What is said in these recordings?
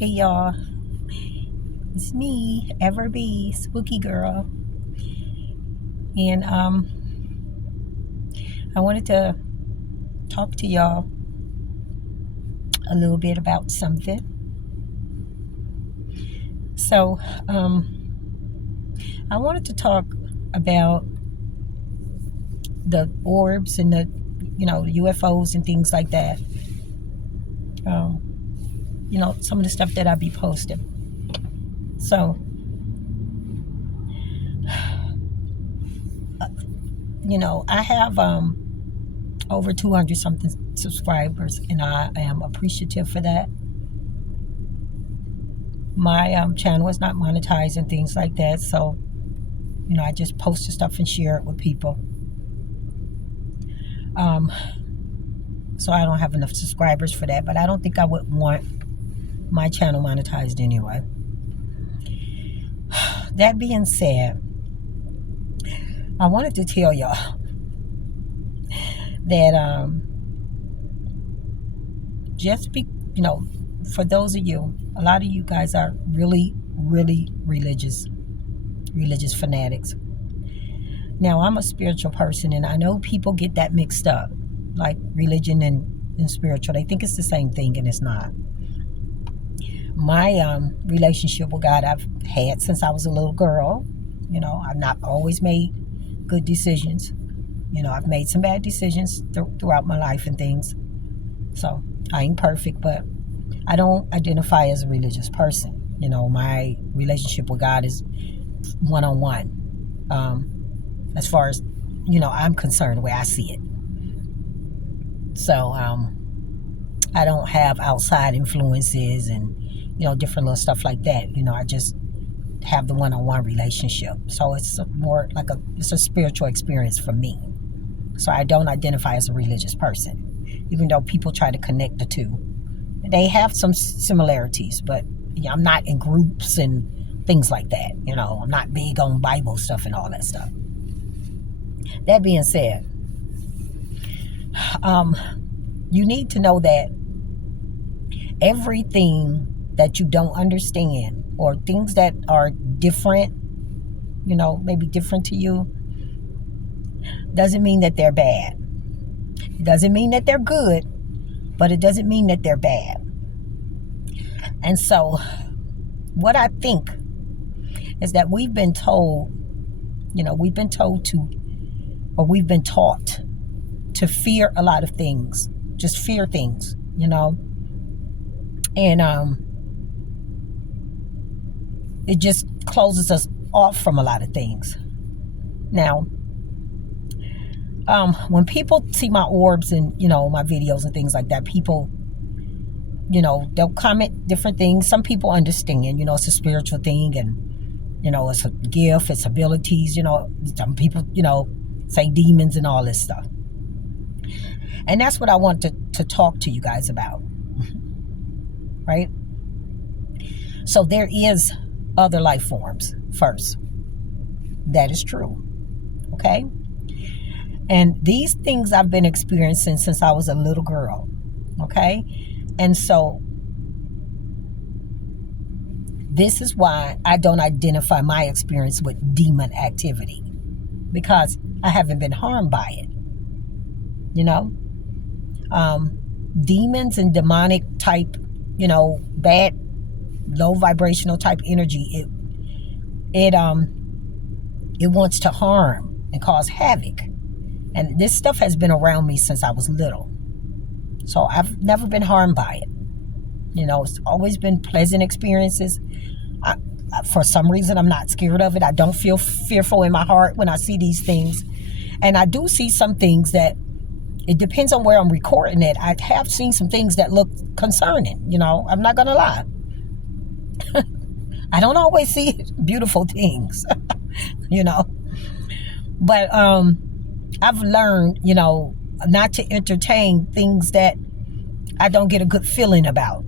Hey y'all, it's me, Everbee, Spooky Girl, and I wanted to talk to y'all a little bit about something. So, I wanted to talk about the orbs and the, UFOs and things like that. Some of the stuff that I be posting. So, I have over 200 something subscribers, and I am appreciative for that. My channel is not monetized and things like that, so I just post the stuff and share it with people. So I don't have enough subscribers for that, but I don't think I would want my channel monetized anyway. That being said, I wanted to tell y'all that for those of you, a lot of you guys are really, really religious fanatics. Now, I'm a spiritual person, and I know people get that mixed up, like religion and spiritual. They think it's the same thing, and it's not. My relationship with God I've had since I was a little girl. I've not always made good decisions. I've made some bad decisions throughout my life and things. So I ain't perfect, but I don't identify as a religious person. My relationship with God is one-on-one. As far as, I'm concerned, the way I see it. So I don't have outside influences and, different little stuff like that. I just have the one-on-one relationship. So it's more like it's a spiritual experience for me. So I don't identify as a religious person, even though people try to connect the two. They have some similarities, but I'm not in groups and things like that. I'm not big on Bible stuff and all that stuff. That being said, you need to know that everything that you don't understand, or things that are different, maybe different to you, doesn't mean that they're bad. It doesn't mean that they're good, but it doesn't mean that they're bad. And so what I think is that we've been taught to fear a lot of things, just fear things, and it just closes us off from a lot of things. Now, when people see my orbs and, my videos and things like that, people, they'll comment different things. Some people understand, it's a spiritual thing, and, it's a gift, it's abilities, some people, say demons and all this stuff. And that's what I want to talk to you guys about. Right? So there is other life forms first. That is true. Okay? And these things I've been experiencing since I was a little girl. Okay? And so this is why I don't identify my experience with demon activity, because I haven't been harmed by it. Demons and demonic type, bad, low vibrational type energy, it wants to harm and cause havoc. And this stuff has been around me since I was little. So I've never been harmed by it. It's always been pleasant experiences. For some reason, I'm not scared of it. I don't feel fearful in my heart when I see these things. And I do see some things that, it depends on where I'm recording it. I have seen some things that look concerning. I'm not going to lie. I don't always see beautiful things, But I've learned, not to entertain things that I don't get a good feeling about,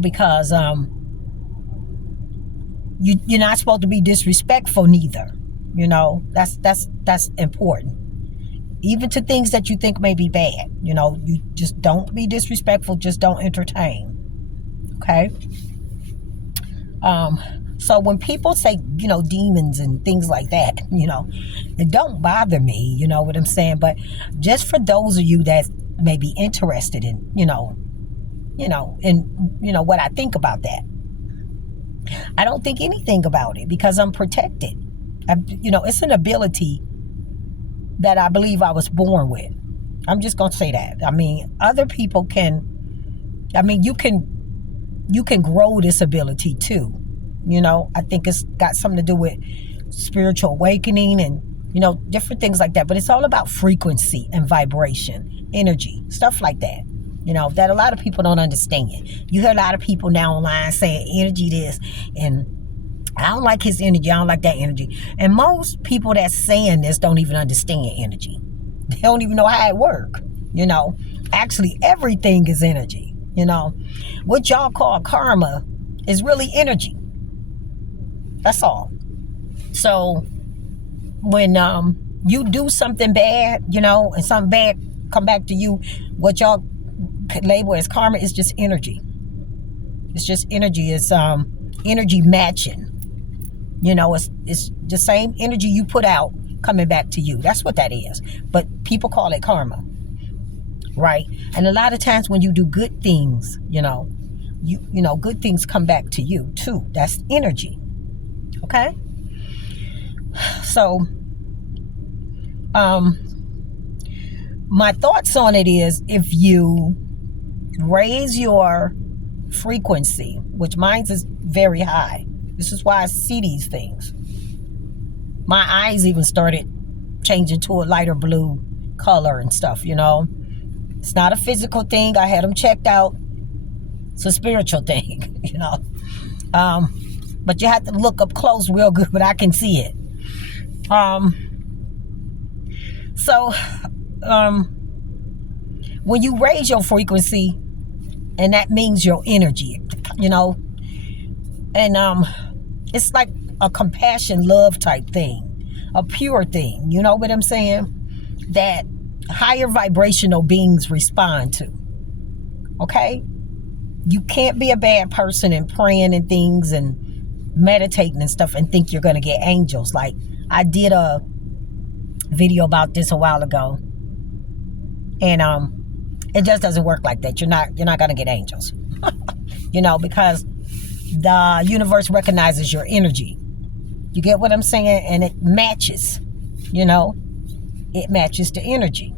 because you're not supposed to be disrespectful neither. That's important. Even to things that you think may be bad, you just don't be disrespectful. Just don't entertain. Okay. So when people say, demons and things like that, it don't bother me, you know what I'm saying? But just for those of you that may be interested in, what I think about that. I don't think anything about it because I'm protected. It's an ability that I believe I was born with. I'm just going to say that. I mean, other people you can grow this ability too. I think it's got something to do with spiritual awakening and, different things like that. But it's all about frequency and vibration, energy, stuff like that. That a lot of people don't understand. You hear a lot of people now online saying energy this, and I don't like his energy, I don't like that energy. And most people that's saying this don't even understand energy. They don't even know how it works. Actually everything is energy. What y'all call karma is really energy. That's all. So when you do something bad, and something bad come back to you, what y'all could label as karma is just energy. It's just energy. It's energy matching. It's the same energy you put out coming back to you. That's what that is. But people call it karma, right? And a lot of times when you do good things, good things come back to you too. That's energy. Okay? So, my thoughts on it is if you raise your frequency, which mine is very high. This is why I see these things. My eyes even started changing to a lighter blue color and stuff, It's not a physical thing. I had them checked out. It's a spiritual thing, But you have to look up close real good, but I can see it. When you raise your frequency, and that means your energy, and it's like a compassion, love type thing, a pure thing, you know what I'm saying? That higher vibrational beings respond to. Okay? You can't be a bad person and praying and things and meditating and stuff and think you're going to get angels. Like, I did a video about this a while ago, and it just doesn't work like that. You're not going to get angels. Because the universe recognizes your energy. You get what I'm saying? And it matches, it matches the energy.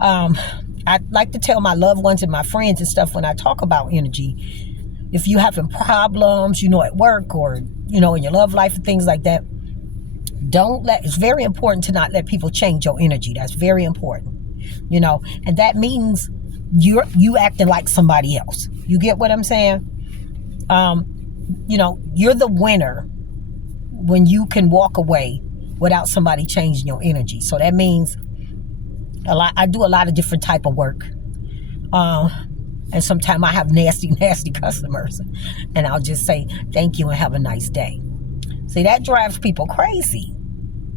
I like to tell my loved ones and my friends and stuff when I talk about energy, if you having problems, at work or, in your love life and things like that, it's very important to not let people change your energy. That's very important, and that means you acting like somebody else. You get what I'm saying? You're the winner when you can walk away without somebody changing your energy. So that means I do a lot of different type of work. And sometimes I have nasty customers, and I'll just say, thank you and have a nice day. See, that drives people crazy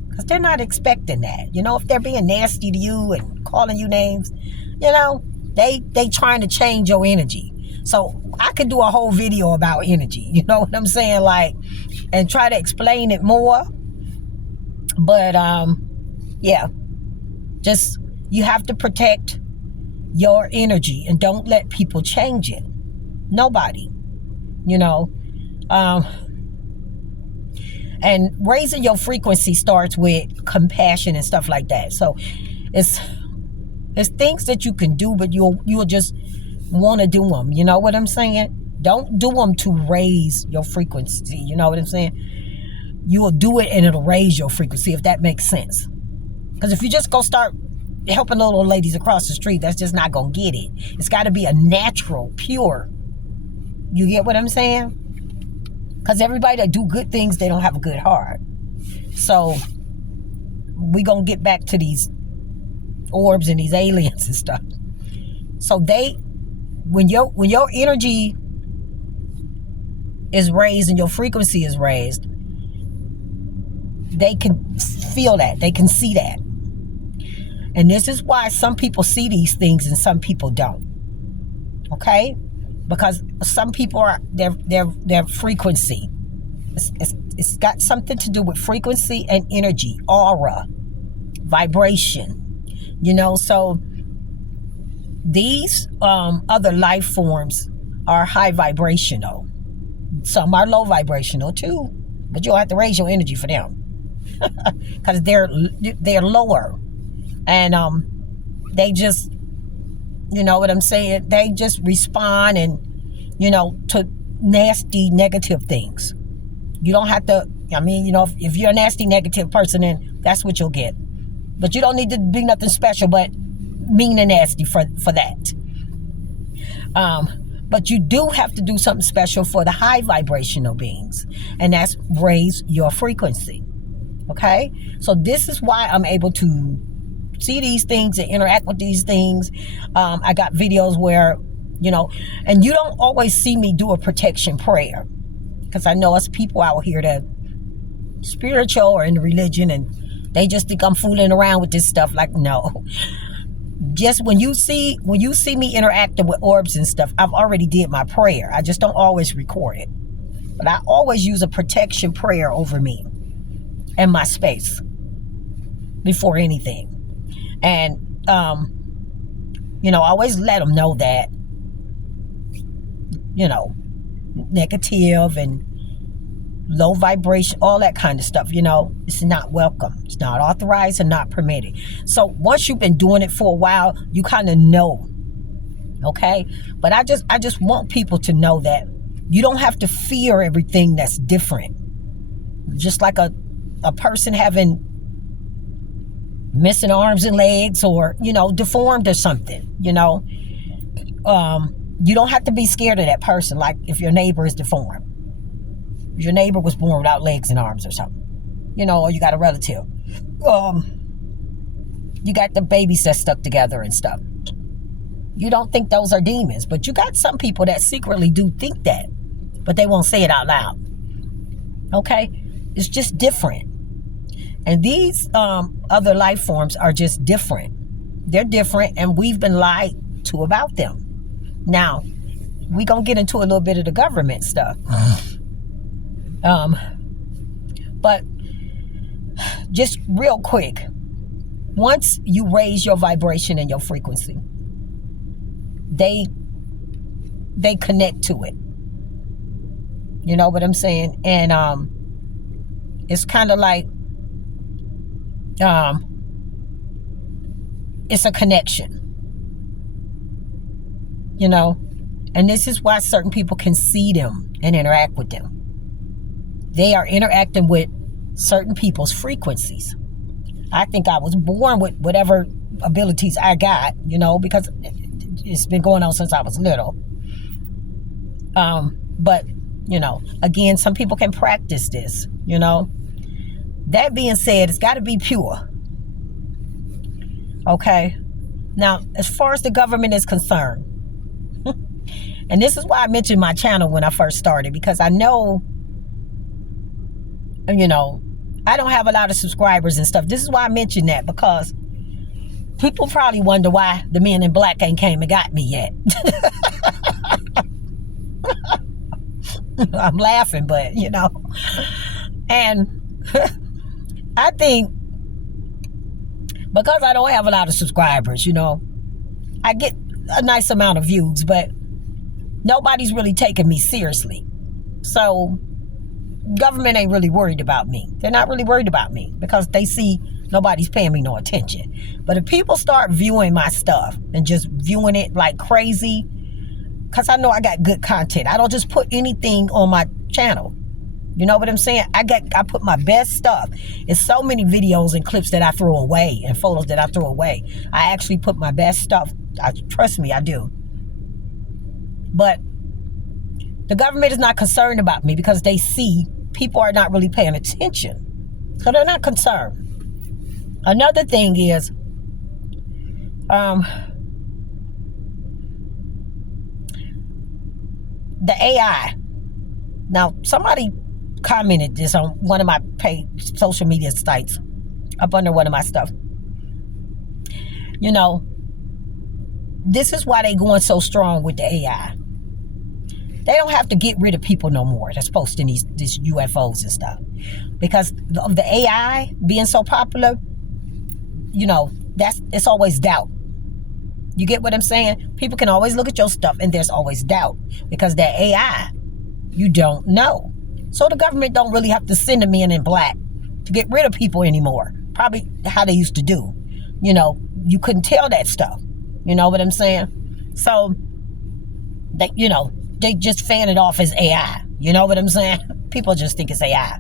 because they're not expecting that. If they're being nasty to you and calling you names, they trying to change your energy. So I could do a whole video about energy, you know what I'm saying? Like, and try to explain it more. But, just, you have to protect your energy and don't let people change it. Nobody, and raising your frequency starts with compassion and stuff like that. So it's things that you can do, but you'll just want to do them. You know what I'm saying? Don't do them to raise your frequency. You know what I'm saying? You will do it and it'll raise your frequency, if that makes sense. Because if you just go start helping little ladies across the street, that's just not going to get it. It's got to be a natural, pure. You get what I'm saying? Because everybody that do good things, they don't have a good heart. So we going to get back to these orbs and these aliens and stuff. So when your energy is raised and your frequency is raised, they can feel that. They can see that. And this is why some people see these things and some people don't. Okay? because some people are their frequency. It's got something to do with frequency and energy, aura, vibration. So these other life forms are high vibrational. Some are low vibrational too, but you'll have to raise your energy for them because they're lower, and they just, you know what I'm saying, they just respond and to nasty negative things. You don't have to, if you're a nasty negative person, then that's what you'll get. But you don't need to be nothing special but mean and nasty for that. But you do have to do something special for the high vibrational beings, and that's raise your frequency. Okay? So this is why I'm able to see these things and interact with these things. I got videos where, and you don't always see me do a protection prayer, because I know us people out here that spiritual or in religion, and they just think I'm fooling around with this stuff. Like, no. Just when you see me interacting with orbs and stuff, I've already did my prayer. I just don't always record it. But I always use a protection prayer over me and my space before anything. And, I always let them know that, negative and low vibration, all that kind of stuff, it's not welcome. It's not authorized and not permitted. So once you've been doing it for a while, you kind of know. Okay? But I just want people to know that you don't have to fear everything that's different. Just like a person having missing arms and legs, or, deformed or something, you don't have to be scared of that person. Like if your neighbor is deformed. Your neighbor was born without legs and arms or something, or you got a relative. You got the babies that stuck together and stuff. You don't think those are demons, but you got some people that secretly do think that, but they won't say it out loud. Okay? It's just different. And these other life forms are just different. They're different, and we've been lied to about them. Now, we're going to get into a little bit of the government stuff. But just real quick, once you raise your vibration and your frequency, they connect to it. You know what I'm saying? And it's kind of like it's a connection. And this is why certain people can see them and interact with them. They are interacting with certain people's frequencies. I think I was born with whatever abilities I got, because it's been going on since I was little. But, again, some people can practice this, That being said, it's got to be pure. Okay? Now, as far as the government is concerned, and this is why I mentioned my channel when I first started, because I know, I don't have a lot of subscribers and stuff. This is why I mentioned that, because people probably wonder why the men in black ain't came and got me yet. I'm laughing, but, and I think because I don't have a lot of subscribers, I get a nice amount of views, but nobody's really taking me seriously. So government ain't really worried about me. They're not really worried about me because they see nobody's paying me no attention. But if people start viewing my stuff and just viewing it like crazy, because I know I got good content. I don't just put anything on my channel. You know what I'm saying? I put my best stuff. It's so many videos and clips that I throw away and photos that I throw away. I actually put my best stuff. Trust me, I do. But the government is not concerned about me because they see people are not really paying attention. So they're not concerned. Another thing is, the AI. Now, somebody commented this on one of my social media sites up under one of my stuff. This is why they going so strong with the AI. They don't have to get rid of people no more that's posting these UFOs and stuff. Because of the AI being so popular, you know, it's always doubt. You get what I'm saying? People can always look at your stuff and there's always doubt. Because that AI, you don't know. So the government don't really have to send them in black to get rid of people anymore. Probably how they used to do. You know, you couldn't tell that stuff. You know what I'm saying? So, they, you know, they just fan it off as AI. You know what I'm saying? People just think it's AI.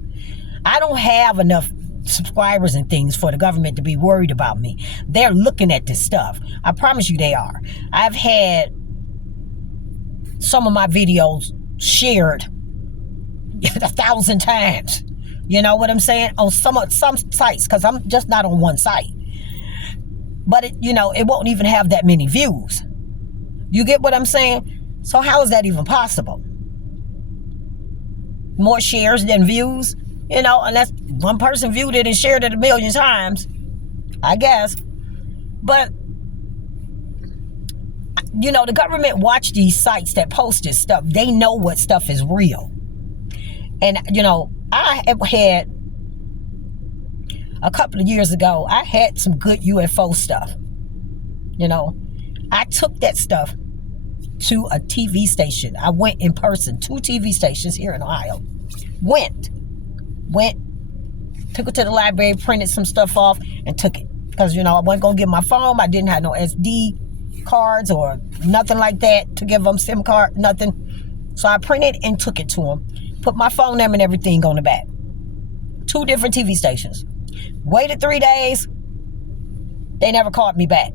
I don't have enough subscribers and things for the government to be worried about me. They're looking at this stuff. I promise you they are. I've had some of my videos shared 1,000 times. You know what I'm saying? On some sites, because I'm just not on one site. But, it won't even have that many views. You get what I'm saying? So how is that even possible? More shares than views? Unless one person viewed it and shared it 1,000,000 times, I guess. But, the government watch these sites that post this stuff. They know what stuff is real. And, I have had, a couple of years ago, I had some good UFO stuff. I took that stuff to a TV station. I went in person, 2 TV stations here in Ohio. Went, took it to the library, printed some stuff off, and took it. Because, I wasn't going to get my phone. I didn't have no SD cards or nothing like that to give them SIM card, nothing. So I printed and took it to them. Put my phone number and everything on the back. 2 different TV stations. Waited 3 days. They never called me back.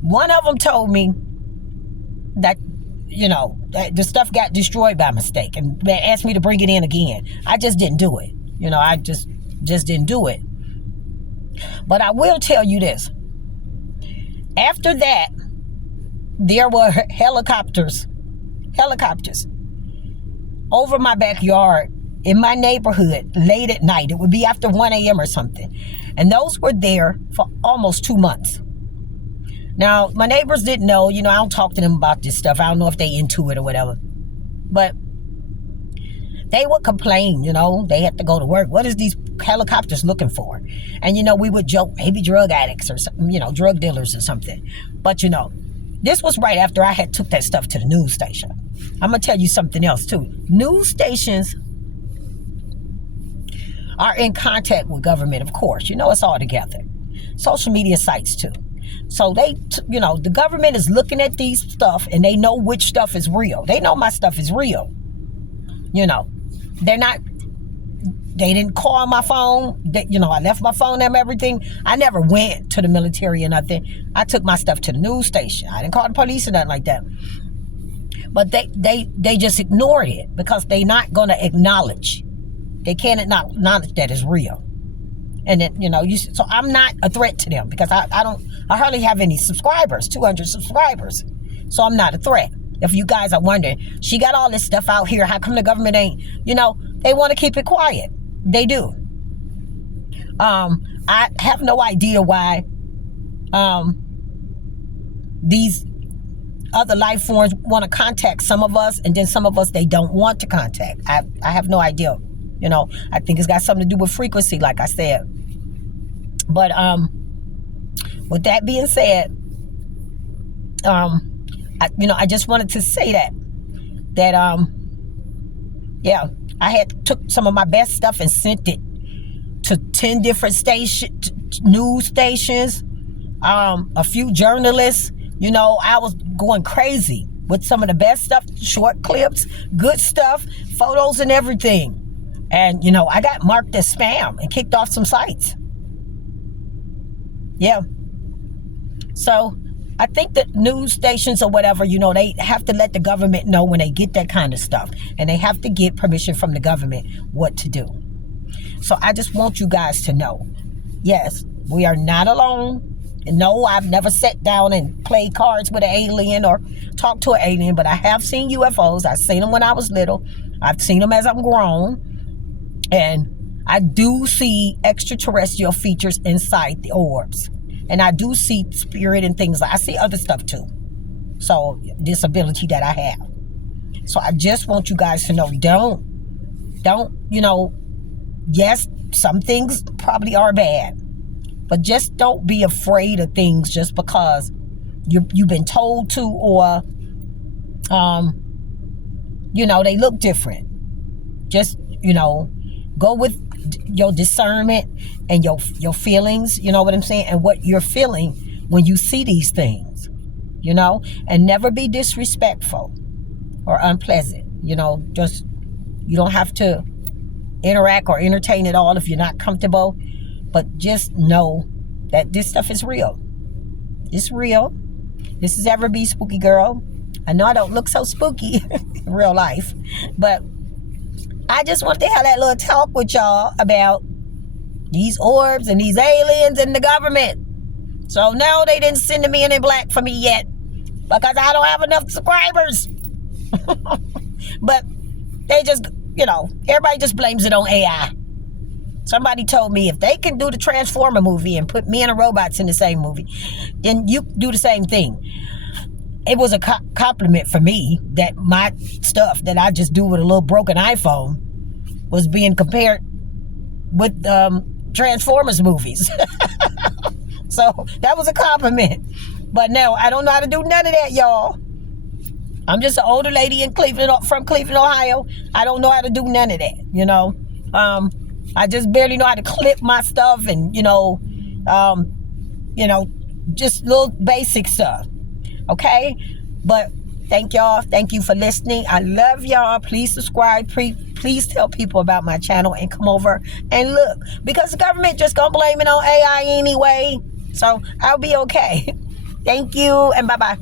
One of them told me that, that the stuff got destroyed by mistake and they asked me to bring it in again. I just didn't do it. I just didn't do it. But I will tell you this. After that, there were helicopters over my backyard in my neighborhood late at night. It would be after 1 a.m. or something. And those were there for almost 2 months. Now, my neighbors didn't know. I don't talk to them about this stuff. I don't know if they into it or whatever. But they would complain, they had to go to work. What is these helicopters looking for? And, we would joke, maybe drug addicts or something, drug dealers or something. But, this was right after I had took that stuff to the news station. I'm going to tell you something else, too. News stations are in contact with government, of course. It's all together. Social media sites, too. So the government is looking at these stuff and they know which stuff is real. They know my stuff is real. They didn't call my phone. I left my phone and everything. I never went to the military or nothing. I took my stuff to the news station. I didn't call the police or nothing like that. But they just ignored it because they're not going to acknowledge. They can't acknowledge that it's real. And then, so I'm not a threat to them because I hardly have any subscribers, 200 subscribers. So I'm not a threat. If you guys are wondering, she got all this stuff out here. How come the government ain't, they want to keep it quiet. They do. I have no idea why these other life forms want to contact some of us and then some of us they don't want to contact. I have no idea. I think it's got something to do with frequency, like I said. But with that being said, I just wanted to say that I had took some of my best stuff and sent it to 10 different news stations, a few journalists. I was going crazy with some of the best stuff, short clips, good stuff, photos and everything. And, I got marked as spam and kicked off some sites. Yeah. So I think that news stations or whatever, they have to let the government know when they get that kind of stuff. And they have to get permission from the government what to do. So I just want you guys to know, yes, we are not alone. No, I've never sat down and played cards with an alien or talked to an alien, but I have seen UFOs. I've seen them when I was little. I've seen them as I'm grown. And I do see extraterrestrial features inside the orbs. And I do see spirit and things. I see other stuff too. So this ability that I have. So I just want you guys to know, don't, yes, some things probably are bad, but just don't be afraid of things just because you've been told to, or, they look different. Just, go with your discernment and your feelings, you know what I'm saying, and what you're feeling when you see these things, and never be disrespectful or unpleasant. Just, you don't have to interact or entertain at all if you're not comfortable, but just know that this stuff is real. It's real. This is Ever Be Spooky Girl. I know I don't look so spooky in real life, but I just want to have that little talk with y'all about these orbs and these aliens and the government. So no, they didn't send the Men in Black for me yet because I don't have enough subscribers. But they just, everybody just blames it on AI. Somebody told me if they can do the Transformer movie and put men and robots in the same movie, then you do the same thing. It was a compliment for me that my stuff that I just do with a little broken iPhone was being compared with Transformers movies. So that was a compliment. But no, I don't know how to do none of that, y'all. I'm just an older lady from Cleveland, Ohio. I don't know how to do none of that, I just barely know how to clip my stuff and, just little basic stuff. Okay? But thank y'all. Thank you for listening. I love y'all. Please subscribe. Please tell people about my channel and come over and look. Because the government just gonna blame it on AI anyway. So I'll be okay. Thank you and bye-bye.